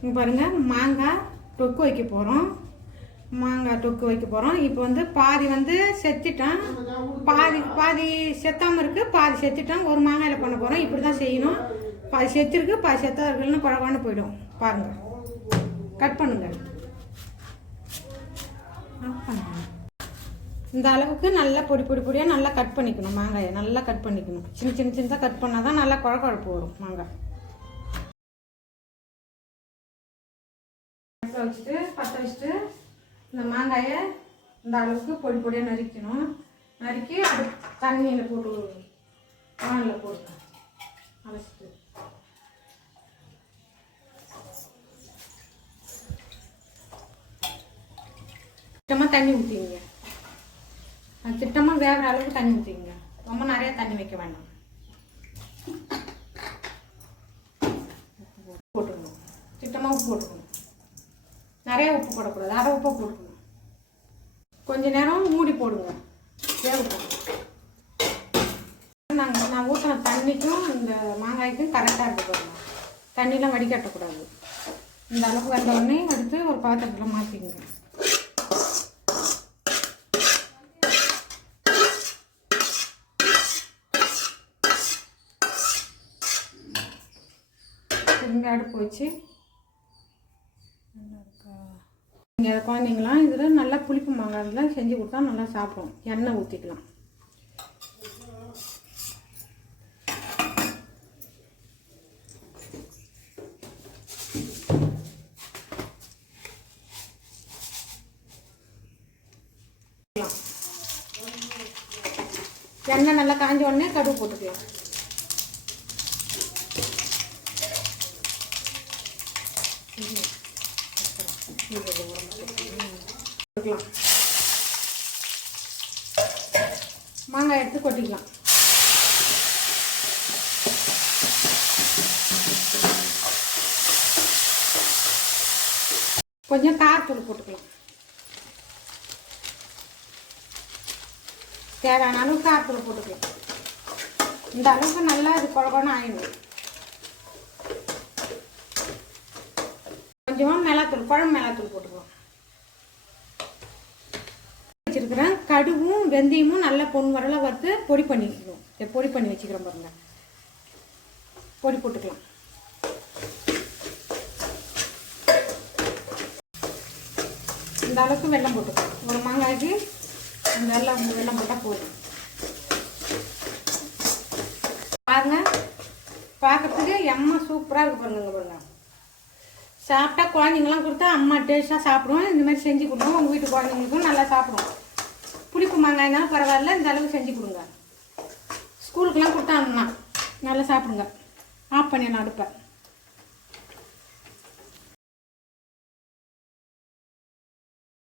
இங்கே பாருங்கள், மாங்காய் தொக்கு வைக்க போகிறோம். மாங்காய் தொக்கு வைக்க போகிறோம். இப்போ வந்து பாதி வந்து செத்துட்டேன், பாதி செத்தாமல் இருக்குது, பாதி செத்துட்டேன். ஒரு மாங்காயில் பண்ண போகிறோம். இப்படி தான் செய்யணும். பாதி செத்துருக்கு, பாதி செத்தா இருக்குன்னு குழவான்னு போயிடும். பாருங்கள், கட் பண்ணுங்கள். இந்த அளவுக்கு நல்லா பொடியாக நல்லா கட் பண்ணிக்கணும். மாங்காயை நல்லா கட் பண்ணிக்கணும். சின்னதாக கட் பண்ணால் தான் நல்லா குழப்பு வரும் மாங்காய். பற்ற வச்சுட்டு இந்த மாங்காயை இந்த அளவுக்கு பொடியாக நறுக்கணும். நறுக்கி அது தண்ணியில் போட்டு பானில் போட்டு அரைச்சிட்டு திட்டமாக தண்ணி ஊற்றிங்க. திட்டமாக வேகிற அளவுக்கு தண்ணி ஊற்றிங்க. ரொம்ப நிறைய தண்ணி வைக்க வேண்டாம். போட்டுக்கணும், திட்டமாக உப்பு போட்டுக்கணும். நிறைய உப்பு போடக்கூடாது, அரை உப்பு போட்டுக்கணும். கொஞ்ச நேரம் மூடி போடுங்க, வேகட்டும். நான் ஊற்றின தண்ணிக்கும் இந்த மாங்காய்க்கும் கரெக்டாக இருக்கு பாருங்க. தண்ணியெலாம் வடிகட்டக்கூடாது. இந்த அளவுக்கு வந்த உடனே எடுத்து ஒரு பாத்திரத்தில் மாற்றிக்கங்க. திரும்பி அடுப்பு வச்சு நீங்கள் அதை குழந்தைங்களாம் இதில் நல்லா புளிப்பு மாங்காய்லாம் செஞ்சு கொடுத்தா நல்லா சாப்பிடும். எண்ணெய் ஊற்றிக்கலாம். எண்ணெய் நல்லா காஞ்ச உடனே கடுகு போட்டுக்கலாம். மாங்காய் எடுத்து கொட்டிக்கலாம். கொஞ்சம் காரத்தூள் போட்டுக்கலாம். தேவையான அளவு காரத்தூள் போட்டுக்கலாம். இந்த அளவுக்கு நல்லா இது குழம்புன்னு ஆயிடும். கொஞ்சமாக மிளகாத்தூள், குழம்பு மிளகாத்தூள் போட்டுக்கலாம். வச்சுருக்கிறேன் கடுகும் வெந்தயமும் நல்லா பொன் வரலாம் வறுத்து பொடி பண்ணிக்கணும். பொடி பண்ணி வச்சுக்கிறோம் பாருங்க. பொடி போட்டுக்கலாம். இந்த அளவுக்கு வெல்லம் போட்டுக்கலாம். ஒரு மாங்காய்க்கு அந்த வெல்லம் போட்டால் போதும். பாருங்க, பார்க்கறதுக்கு எம்மா சூப்பராக இருக்கு பாருங்க. பாருங்க, சாப்பிட்டா குழந்தைங்களாம் கொடுத்தா அம்மா டேஸ்ட்டாக சாப்பிடுவோம். இந்த மாதிரி செஞ்சு கொடுங்க. உங்கள் வீட்டு குழந்தைங்களுக்கும் நல்லா சாப்பிடுவோம். புளிப்பு மாங்காய் இருந்தாலும் பரவாயில்ல, இந்த அளவுக்கு செஞ்சு கொடுங்க. ஸ்கூலுக்கெலாம் கொடுத்தாங்கன்னா நல்லா சாப்பிடுங்க. ஆஃப் பண்ணிடலாம் அடுப்பை.